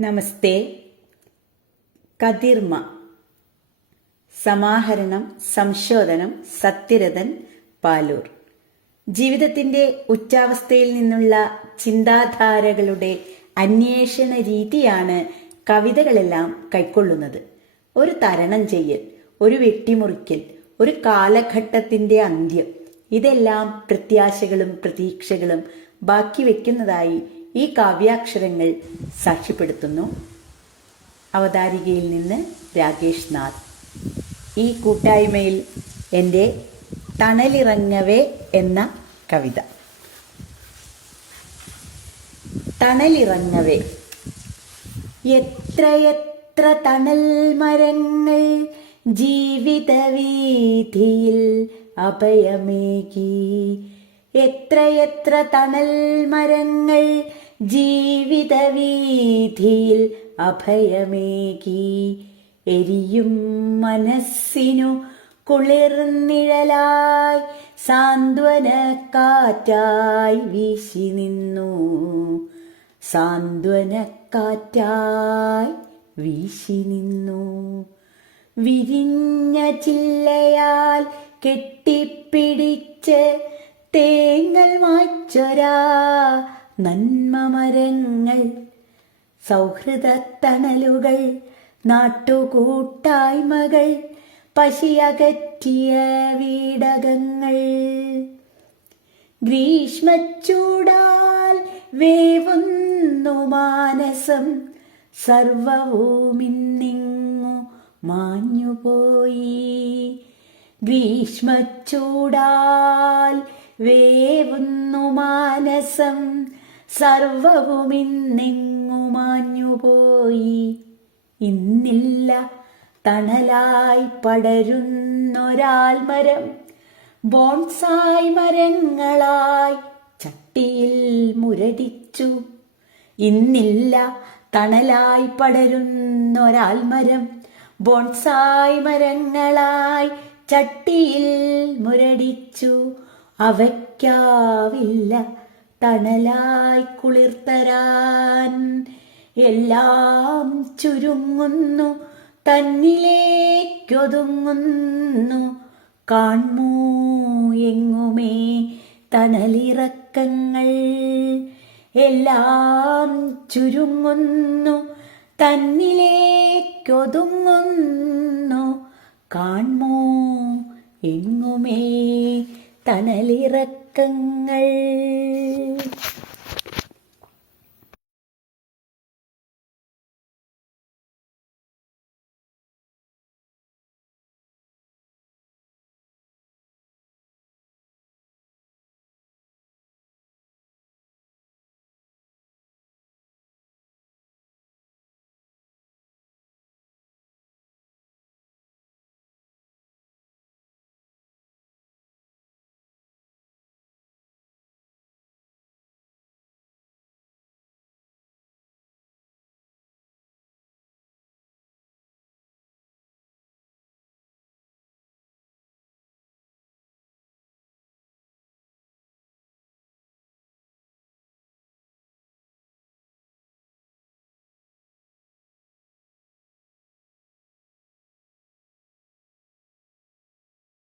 നമസ്തേ. കതിർമ. സമാഹരണം സംശോധനം സത്യരഥൻ പാലൂർ. ജീവിതത്തിന്റെ ഉച്ചാവസ്ഥയിൽ നിന്നുള്ള ചിന്താധാരകളുടെ അന്വേഷണ രീതിയാണ് കവിതകളെല്ലാം കൈക്കൊള്ളുന്നത്. ഒരു തരണം ചെയ്യൽ, ഒരു വെട്ടിമുറിക്കൽ, ഒരു കാലഘട്ടത്തിന്റെ അന്ത്യം, ഇതെല്ലാം പ്രത്യാശകളും പ്രതീക്ഷകളും ബാക്കി വയ്ക്കുന്നതായി ഈ കാവ്യാക്ഷരങ്ങൾ സാക്ഷ്യപ്പെടുത്തുന്നു. അവതാരികയിൽ നിന്ന് രാകേഷ് നാഥ്. ഈ കൂട്ടായ്മയിൽ എൻ്റെ തണലിറങ്ങവേ എന്ന കവിത. തണലിറങ്ങവേ. എത്രയെത്ര തണൽ മരങ്ങൾ ജീവിതവീഥിയിൽ അഭയമേകി, എത്രയെത്ര തണൽ മരങ്ങൾ ജീവിതവീഥിയിൽ അഭയമേകി, എരിയും മനസ്സിനു കുളിർനിഴലായി സാന്ത്വന കാറ്റായി വീശി നിന്നു, സാന്ത്വന കാറ്റായി വീശി നിന്നു. വിരിഞ്ഞ ചില്ലയാൽ കെട്ടിപ്പിടിച്ച് തേങ്ങൽ മായ്ച്ചൊരാ നന്മമരങ്ങൾ, സൗഹൃദത്തണലുകൾ, നാട്ടുകൂട്ടായ്മകൾ, പശിയകറ്റിയ വീടകങ്ങൾ. ഗ്രീഷ്മച്ചൂടാൽ വേവുന്നു മാനസം, സർവവുമിന്നിങ്ങു മാഞ്ഞുപോയി. ഗ്രീഷ്മച്ചൂടാൽ വേവുന്നു മാനസം, സർവവുമിന്നിങ്ങു മാഞ്ഞുപോയി. ഇന്നില്ല തണലായി പടരുന്നൊരാൽമരം, ബോൺസായ് മരങ്ങളായി ചട്ടിയിൽ മുരടിച്ചു. ഇന്നില്ല തണലായി പടരുന്നൊരാൽമരം, ബോൺസായ് മരങ്ങളായി ചട്ടിയിൽ മുരടിച്ചു. അവയ്ക്കാവില്ല തണലായി കുളിർത്തരാൻ, എല്ലാം ചുരുങ്ങുന്നു തന്നിലേക്കൊതുങ്ങുന്നു. കാൺമൂ എങ്ങുമേ തണലിറക്കങ്ങൾ, എല്ലാം ചുരുങ്ങുന്നു തന്നിലേക്കൊതുങ്ങുന്നു. കാൺമൂ എങ്ങുമേ തണലിറക്കങ്ങൾ.